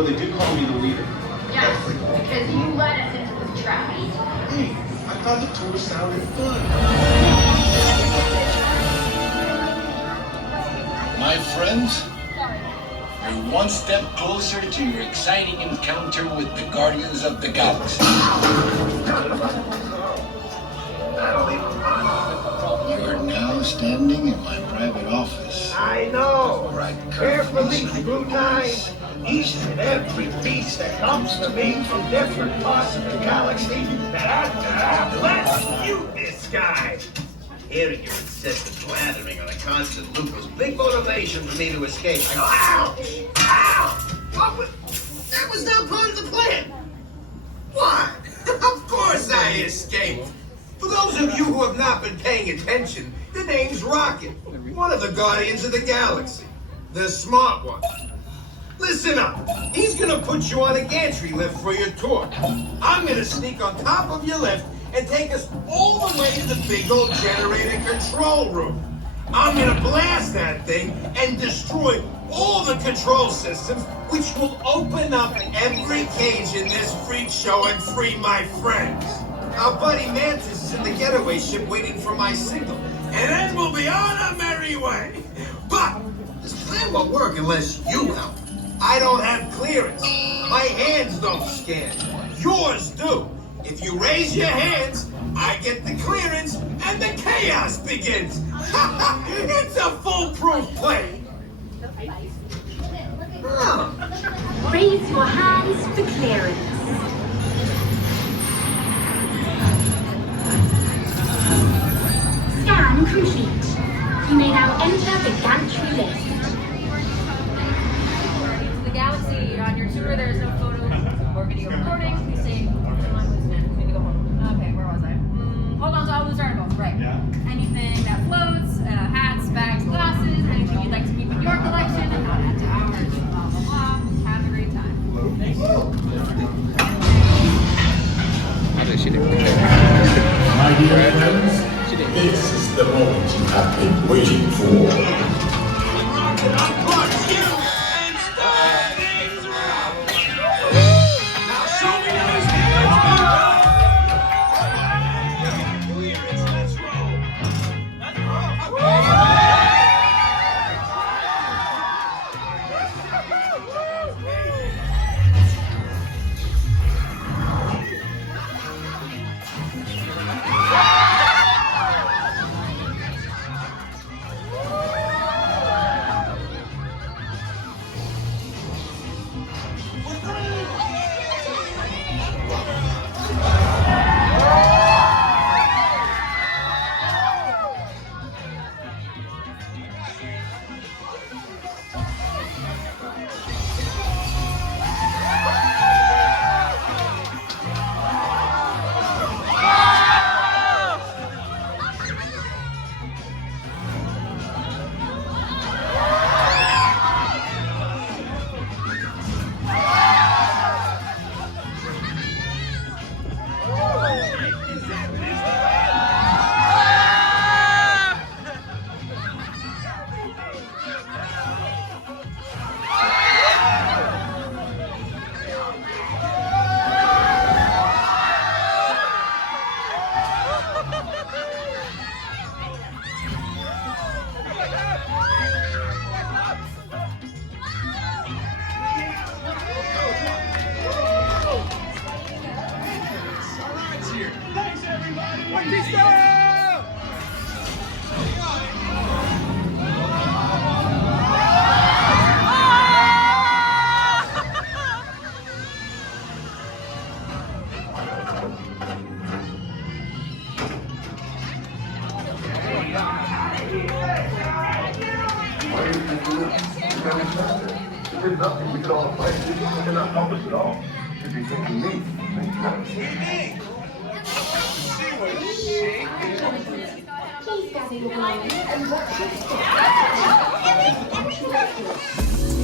Although they do call me the leader. Yes, because you led us into this trap. Hey, I thought the tour sounded fun. My friends, you're one step closer to your exciting encounter with the Guardians of the Galaxy. You're now standing in my private office. I know. Where I Carefully scrutinize each and every piece that comes to me from different parts of the galaxy. Let's mute this guy. Hearing your incessant blathering on a constant loop was big motivation for me to escape. I go, ouch! Ouch! That was not part of the plan. Why? Of course I escaped. For those of you who have not been paying attention, the name's Rocket, one of the Guardians of the Galaxy. The smart one. Listen up. He's gonna put you on a gantry lift for your tour. I'm gonna sneak on top of your lift and take us all the way to the big old generator control room. I'm gonna blast that thing and destroy all the control systems, which will open up every cage in this freak show and free my friends. Our buddy Mantis is in the getaway ship waiting for my signal, and then we'll be on our merry way. But this plan won't work unless you help. I don't have clearance. My hands don't scan. Yours do. If you raise your hands, I get the clearance, and the chaos begins. It's a foolproof plan. Raise your hands for clearance. Scan complete. You may now enter the gantry lift. The Galaxy, on your tour, there's no photos or video recording. Please say, need to go home. Okay, where was I? Hold on to all those articles, right. Yeah. Anything that floats, hats, bags, glasses, anything you'd like to keep in your collection and not add to ours. Blah, blah, blah. Have a great time. My dear friends, this is the moment you have been waiting for. There's nothing we could all fight. You cannot help us at all. If you're thinking me, Please gather your belongings and watch your step.